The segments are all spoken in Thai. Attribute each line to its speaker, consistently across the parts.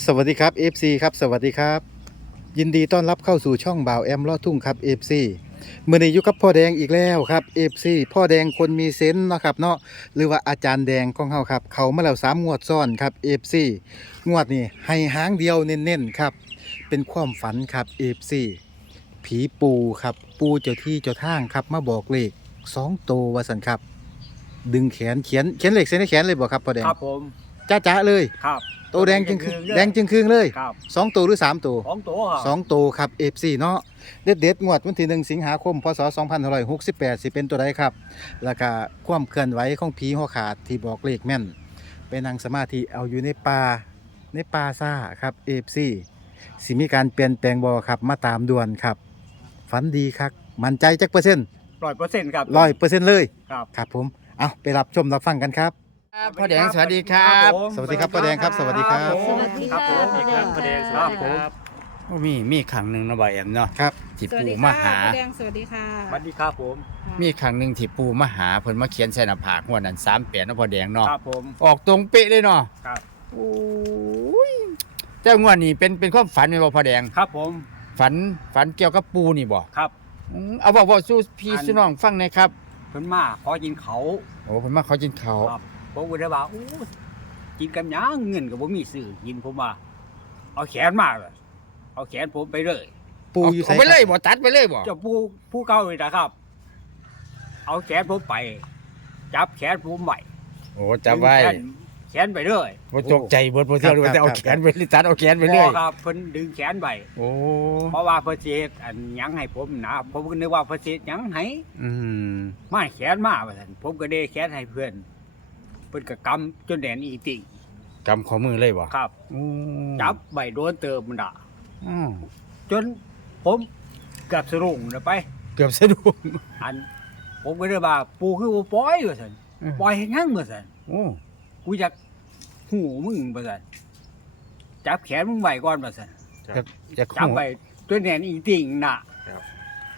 Speaker 1: สวัสดีครับ FC ครับสวัสดีครับ ยินดีต้อนรับเข้าสู่ช่องบ่าวแอมลอดทุ่งครับ FC เมื่อนี้อยู่กับพ่อแดงอีกแล้วครับ FC พ่อแดงคนมีเซนส์เนาะครับเนาะหรือว่าอาจารย์แดงของเฮาครับเขามาแล้วสามงวดซ้อนครับ FC งวดนี้ให้หางเดียวเน้นๆครับ เป็นความฝันครับ FC ผีปูครับปูเจ้าที่เจ้าทางครับมาบอกเลขสองโตวว่าสันครับ ดึงแขนเขียนเขียนเลขเส้นในแขนเลยบอกครับพ่อแดง
Speaker 2: ครับผม
Speaker 1: จ้าจ้าๆเลย
Speaker 2: ครับ
Speaker 1: โตแดงจึงคืงแดงจึงคืงเลย
Speaker 2: ครับ
Speaker 1: สองตัวหรือสามตัว
Speaker 2: ของตัวครับ
Speaker 1: สองตัวครับ F4 เนาะเด็ดเด็ดๆงวดวันที่หนึ่งสิงหาคมพศ2568สิเป็นตัวใดครับ แล้วก็ความเคลื่อนไหวของผีหัวขาดที่บอกเลขแม่น ไปนั่งสมาธิเอาอยู่ในป่าในป่าซ่าครับ F4 สิมีการเปลี่ยนแปลงบอครับมาตามด่วนครับฝันดีครับมั่นใจจักเปอร์เซ็นต์
Speaker 2: ร้อยเปอร์เซ็นต์ครับ
Speaker 1: ร้อยเปอร์เซ็นต์เลย
Speaker 2: ครับ
Speaker 1: ครับผมเอาไปรับชมรับฟังกันครับ
Speaker 3: ครับพ่อแดงสวัสดีครับ
Speaker 2: ผม
Speaker 1: สวัสดีครับพ่อแดงครับสวัสดีครับ
Speaker 2: ผม
Speaker 4: สวัสดี
Speaker 2: ครับ
Speaker 4: ค่ะ
Speaker 2: ผม
Speaker 4: พ่อแดง
Speaker 2: ครับผม
Speaker 3: โอ้มีมีครั้งหนึ่งเนาะบ่อยแอมเนาะ
Speaker 1: ครับ
Speaker 3: ที่
Speaker 4: สวัส
Speaker 3: ปู
Speaker 4: ดี
Speaker 3: มา
Speaker 4: ค่ะ
Speaker 3: หา
Speaker 4: พ่อแดงสวัสดีค่ะ
Speaker 2: สวัสดีครับผม
Speaker 3: มีครั้งหนึ่งที่ปูมาหาเพิ่นมาเขียนใส่หน้าผากหัวนั้นสามเปียนเนาะพ่อแดงเนาะ
Speaker 2: ครับผม
Speaker 3: ออกตรงเป๊ะเลยเนาะ
Speaker 2: ครับ
Speaker 3: โอ้ยแต่งวดนี้เป็นเป็นความฝันไหมบ่พ่อแดง
Speaker 2: ครับผม
Speaker 3: ฝันฝันเกี่ยวกับปูนี่บ่
Speaker 2: ครับ
Speaker 3: อืมเอาบอกบอกสู้พี่
Speaker 2: อัน
Speaker 3: สู้น้องฟังหน่อยครับ
Speaker 2: เพิ่นมาขอกินเขา
Speaker 3: โอ้เพิ่นมาเขากินข้าว
Speaker 2: ครับ ผมก็ได้ว่าอู้กินกันหยังเงินก็บ่มีซื้อกินผมว่าเอาแขนมาเลยเอาแขนผมไปเลย
Speaker 1: ปู
Speaker 3: เอา
Speaker 1: อยู่ไส
Speaker 3: เอาไปเลยบ่ตัดไปเลยบ่
Speaker 2: เจ้าผู้ผู้เก่าเลยนะครับ เอาแขนผมไป จับแขนผมไว้
Speaker 3: โอ้จับไว้
Speaker 2: ดึงแขนแขนไปเลย
Speaker 3: บ่ตกใจเบิดบ่เที่ยวเลยแต่เอาแขนไปเลยตัดเอาแขนไปเลย
Speaker 2: พอครับเพิ่นดึงแขนไป
Speaker 3: โอ้
Speaker 2: เพราะว่าเพิ่นสิเฮ็ดอันหยังให้ผมนะผมก็นึกว่าเพิ่นสิเฮ็ดหยังให้
Speaker 3: อืม
Speaker 2: มาแขนมาว่าซั่นผมก็ได้แขนให้เพื่อน เพิ่นก็กำจนแดนอีติง
Speaker 3: กำข้อมือเลยบ่
Speaker 2: ครับ
Speaker 3: อืม
Speaker 2: จับใบโดนเติมมันดะ
Speaker 3: อืม
Speaker 2: จนผมเกือบสรุงนะไป
Speaker 3: เกือบสะดุ้ง
Speaker 2: อัน ผมก็เลยว่าปูคือบ่ปล่อยว่าซั่นปล่อยให้หยังว่าซั่น
Speaker 3: โอ้
Speaker 2: กูอยากหูมึงว่าซั่นจับแขนมึงไว้ก่อนว่าซั่น
Speaker 3: จะจะ
Speaker 2: จับ
Speaker 3: คู่
Speaker 2: ไปจนแดนอีติงน่ะ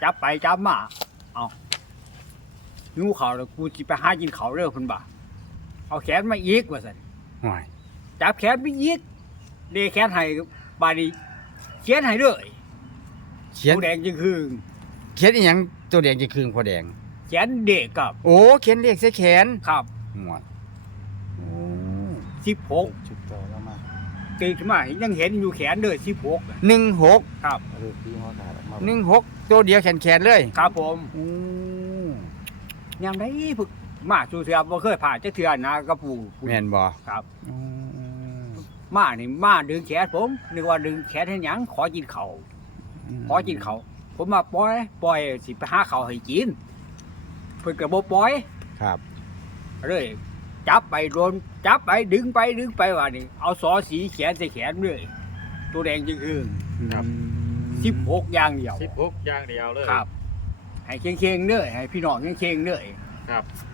Speaker 2: จับไปจับมา เอางูเขาแล้วกูสิไปหากินเขาเด้อเพิ่นบ่า เอาแขนมาอีกว่าซั่น
Speaker 3: ห่วย
Speaker 2: จับแขนไปอีกเดแขนให้บาดนี้เขียนให้เลย
Speaker 3: เขียน
Speaker 2: ผู้แดงจึงคือ
Speaker 3: เขียนอีหยังตัวแดงจะคืงพอแดง
Speaker 2: เขียนเด็กกับ
Speaker 3: โอ้เขียนเลขใส่แขน
Speaker 2: ครับ
Speaker 3: ห่วยโอ้
Speaker 2: สิบหก
Speaker 1: ชุดต่อแล้วมา
Speaker 2: ตื่นขึ้นมายังเห็นอยู่แขนเลยสิบหก
Speaker 3: หนึ่งหก
Speaker 2: ครับ
Speaker 1: เออผีหัวขาดออกมา
Speaker 3: หนึ่งหกตัวเดียวแขนแขนเลย
Speaker 2: ครับผม
Speaker 3: โอ้
Speaker 2: ยังได้ฝึก มาสู่เสือบ่เคยผ่านจะเถื่อนนะกระปู
Speaker 3: แม่นบ่
Speaker 2: ครับ
Speaker 3: โอ้
Speaker 2: มานี่มาดึงแขนผมนึกว่าดึงแขนให้หยังขอกินเขาวขอกินเขาวผมมาปล่อยปล่อยสิไปหาเขาวให้กินเพิ่นก็บ่ปล่อย
Speaker 3: ครับ
Speaker 2: เลยจับไปโดนจับไปดึงไปดึงไปว่านี่เอาสอสีแขนใส่แขนเลยตัวแดงจึงคือ
Speaker 1: ครับ
Speaker 2: สิบหกอย่างเดียว
Speaker 5: สิบหกอย่างเดียวเลย
Speaker 2: ครับ ให้เคียงๆเด้อให้พี่น้องเคียงๆเด้อ
Speaker 5: ครับ
Speaker 2: เ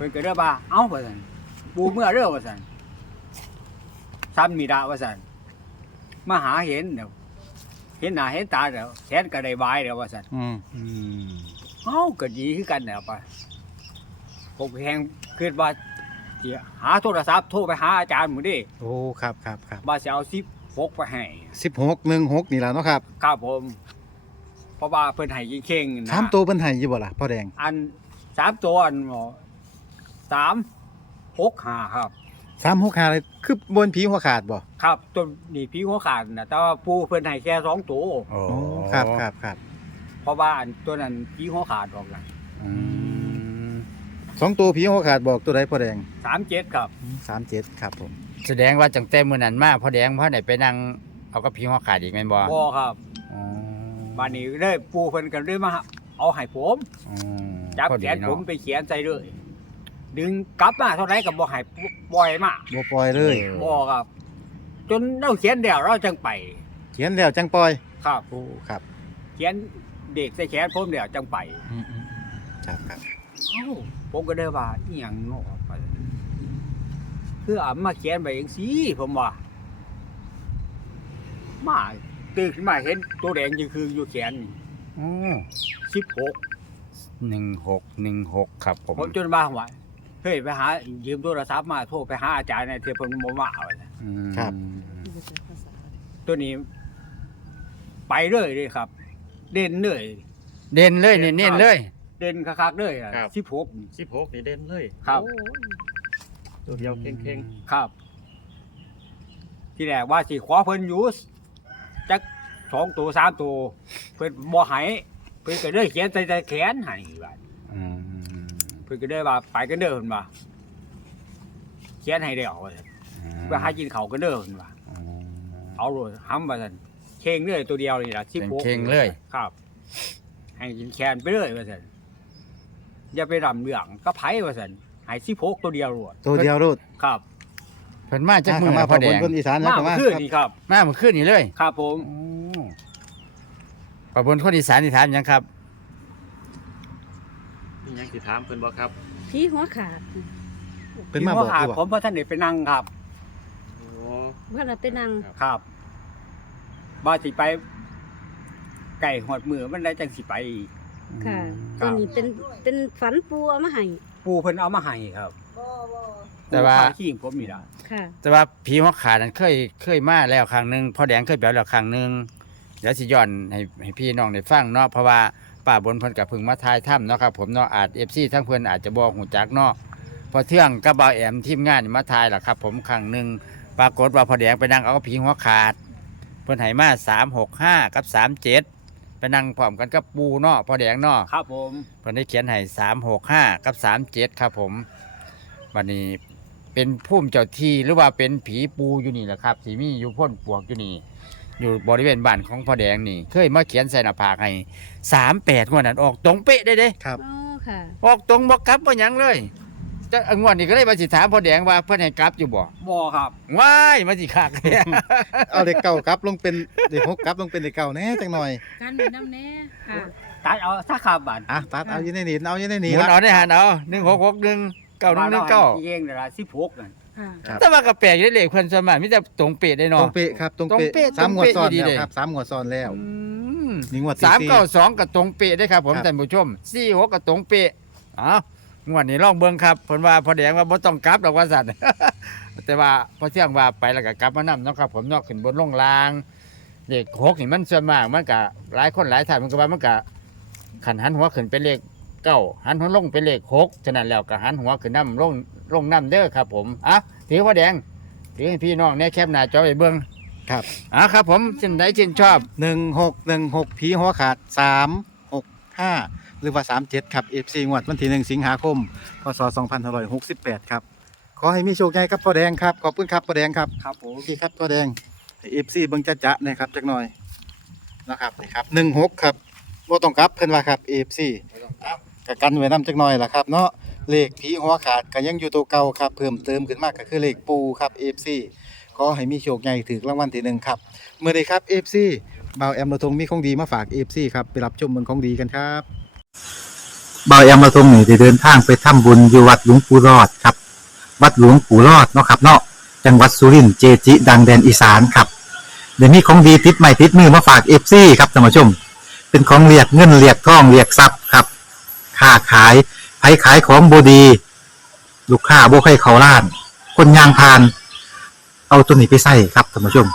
Speaker 2: พิ่นก็เด้อว่าเอ้าว่าซั่นปูเมื่อเด้อว่าซั่นซ้ำมีดาว่าซั่นมาหาเห็นเดี๋ยวเห็นหน้าเห็นตาเดี๋ยวแขนก็ได้บายเดี๋ยวว่าซั่น
Speaker 1: อืม
Speaker 3: อืม
Speaker 2: เอ้าก็ดีคือกันเดี๋ยวไปผมแฮงคิดว่าสิหาโทรศัพท์โทรไปหาอาจารย์หมื้อดิ
Speaker 1: โอ้ครับครับครับ
Speaker 2: ว่าจะเอาซิปพกไปให้
Speaker 1: สิบหกหนึ่งหกนี่แหละเนาะครับ
Speaker 2: ครับผม เพราะว่าเพิ่นให้เข่งๆนะ
Speaker 1: ถามตัวเพิ่นให้อยู่บ่ล่ะพ่อแดง
Speaker 2: อันสามตัวอันหมอ สามหกห้าครับ
Speaker 1: สามหกห้าเลยคือบนผีหัวขาดบ่
Speaker 2: ครับตัวนี่พี่หัวขาดนะแต่ว่าปูเพิ่นให้แค่สองตัว
Speaker 3: โอ้
Speaker 1: โอ้ครับครับครับ
Speaker 2: เพราะว่าอันตัวนั้นพี่หัวขาดออกนะ
Speaker 3: อืม
Speaker 1: สองตัวผีหัวขาดบอกตัวใดพ่อแดง
Speaker 2: สามเจ็ดครับ
Speaker 1: สามเจ็ดครับผม
Speaker 3: แสดงว่าจังแต่มื้อนั้นมาพ่อแดงพ่อได้ไปนั่งเอากับพี่หัวขาดอีกแม่นบ่
Speaker 2: บ่ครับ
Speaker 3: อ๋อ
Speaker 2: บ้านนี้เลยปูเพิ่นกันเลยมาเอาให้ผม
Speaker 3: อืม
Speaker 2: จับ
Speaker 3: พอ
Speaker 2: แข
Speaker 3: ดี
Speaker 2: นผม
Speaker 3: เนาะ
Speaker 2: ไปเขียนใส่เลย ดึงกลับมาเท่าไหร่ก็บ่ให้ปล่อยมา
Speaker 1: บ่ปล่อยเลย
Speaker 2: บ่ครับ จนเราเขียนเดี๋ยวเราจังไป
Speaker 1: เขียนแล้วจังปล่อย
Speaker 2: ครับ
Speaker 1: โอ้ครับ
Speaker 2: เขียนเด็กใส่แขนผมเดี๋ยวจังไป
Speaker 1: อืมอืมครับครับ
Speaker 2: เอ้าผมก็ได้ว่าอีหยังเนาะไป คืออ่ามาเขียนไปจังซี่ผมว่ามาตื่นขึ้นมาเห็นตัวแดงยังคืออยู่แขน
Speaker 3: อ๋อ
Speaker 2: สิบหก
Speaker 3: หนึ่งหกหนึ่งหกครับผม
Speaker 2: ผมจนบ้าว่า เฮ้ยไปหายืมโทรศัพท์มาโทรไปหาอาจารย์ในเทพนมมาเอาเลย
Speaker 3: อืม
Speaker 1: ครับ
Speaker 4: โอ้โห
Speaker 2: ตัวนี้ ไปเรื่อยเลยครับ เด่นเลย
Speaker 3: เด่นเลยเน้นๆเลย
Speaker 2: เด่นคักๆเลยอะ
Speaker 4: ครับ
Speaker 2: สิบหก
Speaker 4: สิบหกนี่เด่นเลย
Speaker 2: ครับ
Speaker 4: โอ้ยตัวเดียวเก่ง
Speaker 2: ครับ ที่แรกว่าสิขอเพิ่นอยู่จักสองตัวสามตัวเพิ่นบ่ให้เพิ่นก็เลยเขียนใส่ใส่แขนให้ว่า
Speaker 3: อืม
Speaker 2: เพิ่นก็เลยว่าไปกันเด้อเพิ่นว่าเขียนให้ได้เอาว่าซั่นเพื่อหากินข้าวกันเด้อเพิ่นว่า
Speaker 3: อืม
Speaker 2: เอาโลดห้ำว่าซั่นเข่งเลยตัวเดียวนี่ล่ะ
Speaker 3: เป็น
Speaker 2: 16
Speaker 3: เข่งเลย
Speaker 2: ครับ ให้กินแคนไปเลยว่าซั่นอย่าไปรำเรื่องก็ไผว่าซั่นให้16ตัวเดียวโลด
Speaker 1: ตัวเดียวรูด
Speaker 2: ครับ
Speaker 3: เพิ่นมาจากมือ
Speaker 1: มา
Speaker 3: พ่อแด
Speaker 1: คน
Speaker 3: ง
Speaker 1: คนอีสานนะ
Speaker 2: มา
Speaker 1: ก็มา
Speaker 2: เมื่อคืน
Speaker 1: ครับ
Speaker 2: นี่ครับ
Speaker 3: มาเมื่อคืนนี่เลย
Speaker 2: ครับผม
Speaker 3: โอ้ประบนคนอีสานที่ถามหยังครับ
Speaker 4: ๆนี่ยังสิถามเพิ่นบ่ครับ
Speaker 5: พี่หัวขาด
Speaker 1: เป็นมาบอก
Speaker 2: ที่
Speaker 1: คือ
Speaker 2: ผ
Speaker 1: บ่
Speaker 2: มเพราะท่านเด็ไปนั่งครับ
Speaker 4: โอ้
Speaker 5: เมื่อเราไปนั่ง
Speaker 2: ครับบ้าสิไป ไก่หอดมือมันได้จังสิไปอีก
Speaker 5: ค่ะ
Speaker 2: ครั
Speaker 5: ตัว
Speaker 2: บ
Speaker 5: นี้เป็นเป็นฝันปูเอามาให้
Speaker 2: ปูเพิ่นเอามาให้ครับ
Speaker 3: แต่ว่า
Speaker 2: ปูขขี้ผมนี่ล่ะ
Speaker 5: ค่ะ
Speaker 3: แต่ว่าผีหัวขาดนั้นเคยเคยมาแล้วครั้งหนึ่งพ่อแดงเคยไปแล้วครั้งหนึ่งเดี๋ยวสิย้อนให้ให้พี่น้องได้ฟังเนาะเพราะว่า ป้าบนเพิ่นกับพึ่งมาทายถ้ำเนาะครับผมเนาะอาจเอฟซีทั้งเพิ่นอาจจะบอกหูจักเนาะพอเที่ยงกับบ่าวแอมทีมงานนี่มาทายล่ะครับ ผมครั้งหนึ่งปรากฏว่าพ่อแดงไปนั่งเอากับผีหัวขาด เพิ่นให้มาสามหกห้ากับสามเจ็ดไปนั่งพร้อมกันกับปูเนาะพ่อแดงเนาะ
Speaker 2: ครับผม
Speaker 3: เพิ่นได้เขียนให้สามหกห้ากับสามเจ็ดครับผมวันนี้เป็นพุ่มเจ้าที่หรือว่าเป็นผีปูอยู่นี่แหละครับสีมีอยู่พ่นปวกอยู่นี่ อยู่บริเวณบ้านของพ่อแดงนี่ เคยมาเขียนใส่หน้าผากให้สามแปดงวดนั้นออกตรงเป๊ะได้เด้
Speaker 1: ครับ
Speaker 5: อ๋อค่ะ
Speaker 3: ออกตรงบ่กลับบ่หยังเลยจะงวดนี้ก็เลยมาสิถามพ่อแดงว่าเพิ่นให้กลับอยู่บ่
Speaker 2: บ่ครับ
Speaker 3: ว้ายมาสิคัก
Speaker 1: เอาเด็กเก่ากลับลงเป็นเด็กหกกลับลงเป็นเด็กเก่าแน่จังหน่อย
Speaker 5: การเป็นน้ำแน่ค่ะ
Speaker 2: ตัดเอาสักขาบาท
Speaker 1: อะตัดเอาอยู่ในนี่เอาอยู่ในนี่
Speaker 3: หมุน
Speaker 1: ละ
Speaker 3: เอาได้หันเอาหนึ่งหกหกหนึ่งเก้าหนึ่งหนึ่งเก้า
Speaker 2: เองนี่ล่ะ16นั่น
Speaker 5: ค่ะ
Speaker 1: ครับ
Speaker 3: แต่ว่าก็แปลกอยู่ได้เลขเพิ่นสวนมากมีแต่ตรงเป๊ะได้
Speaker 1: ตร
Speaker 3: เนาะ
Speaker 1: งเป๊ะครับตรง
Speaker 3: ตรง
Speaker 1: เป๊ะ
Speaker 3: เป๊ะ
Speaker 1: สามงวดซ้อน
Speaker 3: ตรงเป๊ะดี
Speaker 1: แล้ว
Speaker 3: เลย
Speaker 1: ครับสามงวดซ้อนแล้ว
Speaker 3: อืม
Speaker 1: นี่งวดที่
Speaker 3: สาม
Speaker 1: สี่
Speaker 3: เก้าสองกับตรงเป๊ะได้ครับผม
Speaker 1: ครับ
Speaker 3: ท่านผู้ชมสี่หกกับตรงเป๊ะเอ้างวดนี้ลองเบิ่งครับผลว่าพอแดงว่าบ่ต้องกลับดอกว่าสัตว์ แต่ว่าพอเที่ยงว่าไปแล้วก็กลับมานํเนาะครับผมเนอกขึ้นบนลงลางเลขหกนี่มันส่วนมากมันก็หลายคนหลายท่านมันก็ว่ามันก็ขันหันหัวขึ้นเป็นเลขเก้าหันหัวลงเป็นเลขหกฉะนั้นแล้วก็หันหัวขึ้นน้ำลง ลงน้ำเด้อครับ ผมอะถือพอแดงถือให้พี่น้องในแคปหน้าจอไปเบิ่ง
Speaker 1: ครับ
Speaker 3: อะครับ ผมสิ่งใดชื่นชอบ
Speaker 1: หนึ่งหกหนึ่งหกผีหัวขาดสามหกห้าหรือว่าสามเจ็ดครับเอฟซีงวดวันที่หนึ่งสิงหาคมพศสองพันห้าร้อยหกสิบแปดครับ ขอให้มีโชคใหญ่ครับพ่อแดงครับขอบคุณครับพ่อแดงครับ
Speaker 2: ครับผม
Speaker 1: โอเคครับพ่อแดงเอฟซีเบิ่งจะจะๆนะครับจักหน่อยนะครับนี่ครับหนึ่งหกครับบ่ต้องกลับเพิ่นว่าครับเอฟซีกกันไว้นํจักหน่อยล่ะครับเนาะ เลขผีหัวขาดก็ยังอยู่ตัวเก่าครับ เพิ่มเติมขึ้นมากก็คือเลขปูครับเอฟซีขอให้มีโชคใหญ่ถึกรางวัลที่หนึ่งครับเมื่อใดครับเอฟซีบ่าวแอมระทงมีของดีมาฝากเอฟซีครับไปรับชมเมืองของดีกันครับบ่าวแอมระทงนี่ได้เดินทางไปทำบุญอยู่วัดหลวงปู่รอดครับ วัดหลวงปู่รอดเนาะครับเนาะจังหวัดสุรินทร์เจจิ ดังแดนอีสานครับเดี๋ยวนี้ของดีติดใหม่ติดมือมาฝากเอฟซีครับท่านผู้ชม เป็นของเรียกเงินเรียกทองเรียกทรัพย์ครับ ค้าขาย ไผขายของบดี ลูกค้าบ่ใครเขาล้าน คนยางพาน เอาตัวนี้ไปใส่ครับท่านผู้ชม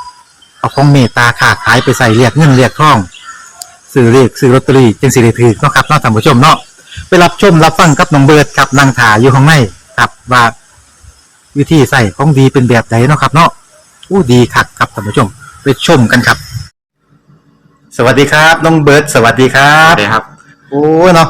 Speaker 1: เอาของเมตตาค้าขายไปใส่เรียกเงินเรียกทองซื้อเรียกซื้อลอตเตอรี่จึงสิได้ถือเนาะครับเนาะท่านผู้ชมเนาะไปรับชมรับฟังกับน้องเบิร์ดครับนางถาอยู่ข้างในครับว่าวิธีใส่ของดีเป็นแบบไหนเนาะครับ เนาะอู้ดีคักครับท่านผู้ชม ไปชมกันครับ สวัสดีครับน้องเบิร์ดสวัสดีครั
Speaker 6: ครับบครับ
Speaker 1: โอ้เนาะ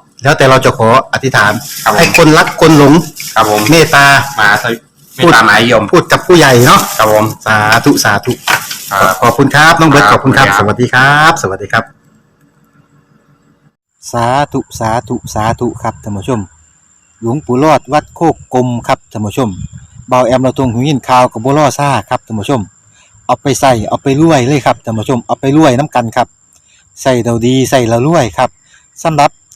Speaker 1: แล้วแต่เราจะขออธิษฐาน
Speaker 6: ครับผม
Speaker 1: ให้คนรักคนหลง
Speaker 6: ครับผม
Speaker 1: เมตตา
Speaker 6: มาสวิไม่ตามหมายยม
Speaker 1: พูดกับผู้ใหญ่เนาะ
Speaker 6: ครับผม
Speaker 1: สาธุสาธุ
Speaker 6: ครับ
Speaker 1: ขอบคุณครับน้องเบิร์ต
Speaker 6: ค
Speaker 1: ข
Speaker 6: รับ
Speaker 1: อบคุณครับ
Speaker 6: ขอบ
Speaker 1: ส
Speaker 6: คุณครับ
Speaker 1: วัสดีครับ สวัสดีครับ สาธุสาธุสาธุครับท่านผู้ชม หลวงปู่รอดวัดโคกกลมครับท่านผู้ชมเบาแอมเราตรงหูยินข่าวกับบัวล่อซ่าครับท่านผู้ชม เอาไปใส่เอาไปรวยเลยครับท่านผู้ชมเอาไปรวยน้ำกันครับใส่เราดีใส่เรารวยครับสำหรับ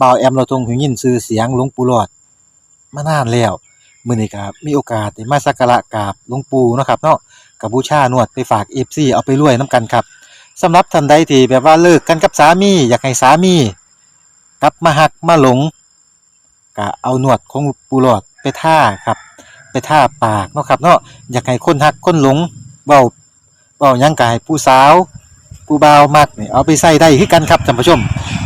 Speaker 1: บ่าวแอมเราทรงหูยินชื่อเสียงหลวงปู่หลอดมานานแล้วมื้อนี้ก็มีโอกาสได้มาสักการะกราบหลวงปู่เนาะครับเนาะกับบูชานวดไปฝาก FC เอาไปรวยนํกันครับสำหรับท่านใดที่แบบว่าเลิกกันกับสามี อยากให้สามีกลับมาหักมาหลงก็เอาหนวดของปูหลอดไปท่าครับ ไปท่าปากเนาะครับเนาะอยากให้คนหักคนหลงเบาเบายังกายผู้สาว ผู้บ่าวมักนี่เอาไปใส่ได้คือกันครับท่านผู้ชม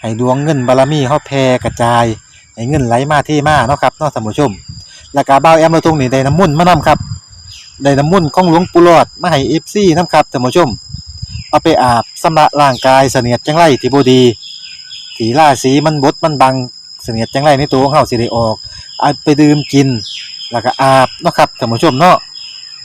Speaker 1: ให้ดวงเงินบารมีเฮาแผ่กระจายให้เงินไหลมาเทมาเนาะครับเนาะท่านผู้ชม แล้วก็เบาแอมเราทงนี่ได้น้ำมุ่นมานํครับได้น้ำมุ่นของหลวงปู่หลอดมาให้เอฟซีนํครับท่านผู้ชม เอาไปอาบสำระร่างกายเสนียดจังไรที่บ่ดีถีล่าสีมันบดมันบังเสนียดจังไรในตัวของเฮาสิได้ออกเอาไปดื่มกินแล้วก็อาบเนาะครับท่านผู้ชมเนาะ